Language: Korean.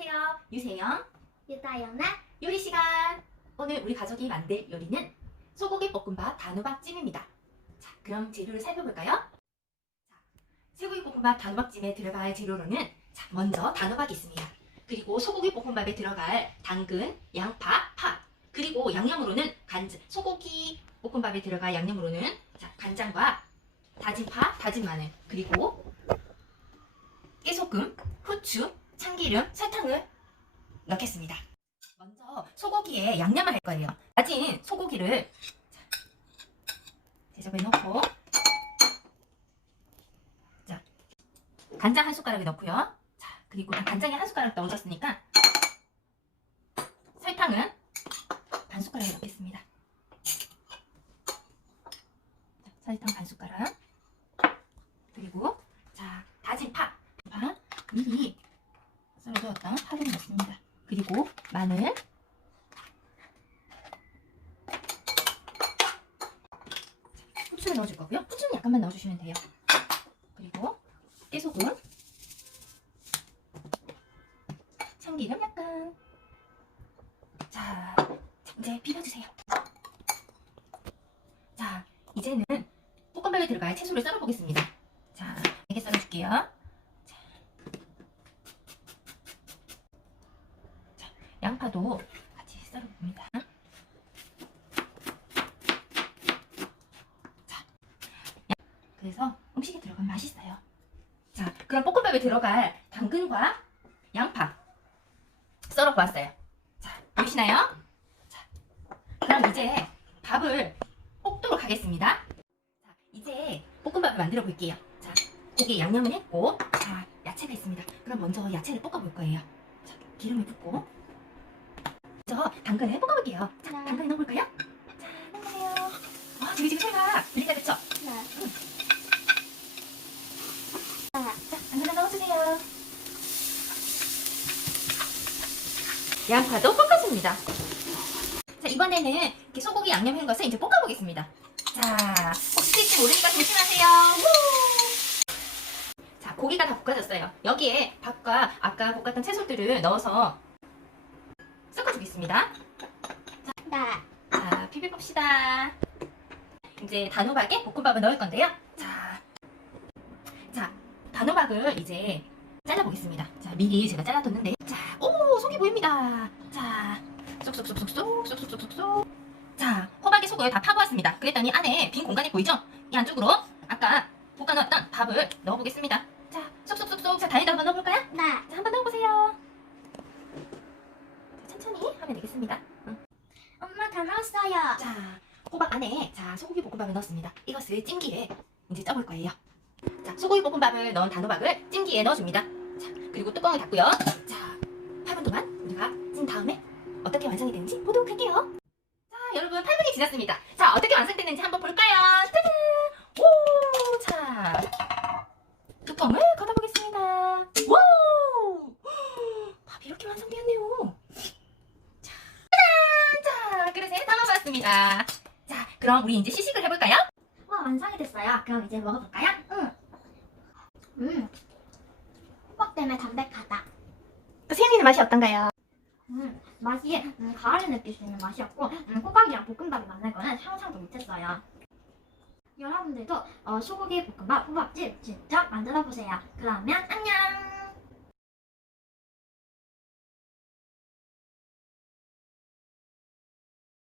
안녕하세요. 유세영 유다연의 요리 시간. 오늘 우리 가족이 만들 요리는 소고기 볶음밥 단호박 찜입니다. 자, 그럼 재료를 살펴볼까요? 자, 쇠고기 볶음밥 단호박 찜에 들어갈 재료로는 자, 먼저 단호박이 있습니다. 그리고 소고기 볶음밥에 들어갈 당근, 양파, 파. 그리고 양념으로는 간 소고기 볶음밥에 들어갈 양념으로는 자, 간장과 다진 파, 다진 마늘, 그리고 깨소금, 후추, 참기름, 설탕을 넣겠습니다. 먼저 소고기에 양념을 할 거예요. 다진 소고기를 자, 제접에 넣고 자 간장 한 숟가락에 넣고요. 자 그리고 간장에 한 숟가락 넣어줬으니까 설탕은 반 숟가락에 넣겠습니다. 자, 설탕 반 숟가락 그리고 자 다진 파, 파 미리 썰어두었던 파를 넣습니다. 그리고 마늘 후추를 넣어줄 거고요. 후추는 약간만 넣어주시면 돼요. 그리고 깨소금 참기름 약간 자, 자, 이제 비벼주세요. 자, 이제는 볶음밥에 들어갈 채소를 썰어보겠습니다. 자, 이렇게 썰어줄게요. 자, 자, 양파도 같이 썰어봅니다. 자, 양- 그래서 음식에 들어가면 맛있어요. 자, 그럼 볶음밥에 들어갈 당근과 양파 썰어보았어요. 자, 보이시나요? 자, 그럼 이제 밥을 볶도록 하겠습니다. 자, 이제 볶음밥을 만들어 볼게요. 자, 고기 양념은 했고, 자, 야채가 있습니다. 그럼 먼저 야채를 볶아볼 거예요. 자, 기름을 붓고, 당근을 볶아볼게요. 자, 네. 당근 넣어볼까요? 자, 넣어보세요. 와, 지금 지금 소리가 들리다 그쵸? 네. 자, 당근을 넣어주세요. 양파도 볶아줍니다. 자, 이번에는 이렇게 소고기 양념 한 것을 이제 볶아보겠습니다. 자, 혹시 모르니까 조심하세요. 우! 자, 고기가 다 볶아졌어요. 여기에 밥과 아까 볶았던 채소들을 넣어서 섞어주겠습니다. 네. 자, 비벼봅시다. 이제 단호박에 볶음밥을 넣을 건데요. 자, 자, 단호박을 이제 잘라보겠습니다. 자, 미리 제가 잘라뒀는데, 자, 오, 속이 보입니다. 자, 쏙쏙쏙쏙쏙, 쏙쏙쏙쏙쏙. 자, 호박의 속을 다 파고 왔습니다. 그랬더니 안에 빈 공간이 보이죠? 이 안쪽으로 아까 볶아놨던 밥을 넣어보겠습니다. 자, 쏙쏙쏙쏙. 자, 다리도 한번 넣어볼까요? 네. 자, 한번 넣어보세요. 자, 천천히 하면 되겠습니다. 응. 엄마 다 넣었어요. 자, 호박 안에 자 소고기 볶음밥을 넣었습니다. 이것을 찜기에 이제 쪄볼 거예요. 자, 소고기 볶음밥을 넣은 단호박을 찜기에 넣어줍니다. 자, 그리고 뚜껑을 닫고요. 자, 8분 동안 우리가 찐 다음에 어떻게 완성이 되는지 보도록 할게요. 자, 여러분 8분이 지났습니다. 자, 어떻게 완성됐는지 한번 볼까요? 짜잔! 오, 자, 뚜껑을 걷어보겠습니다. 와! 밥이 이렇게 완성되었네요. 자, 짜잔! 자, 그릇에 담아봤습니다. 자, 그럼 우리 이제 시식을 해볼까요? 와 완성이 됐어요. 그럼 이제 먹어볼까요? 응. 음. 호박 때문에 담백하다. 세연이는 맛이 어떤가요? 음. 맛이 음, 가을에 느낄 수 있는 맛이었고 음, 호박이랑 볶음밥을 만날 거는 상상도 못했어요. 여러분들도 어, 소고기 볶음밥 호박집 직접 만들어 보세요. 그러면 안녕.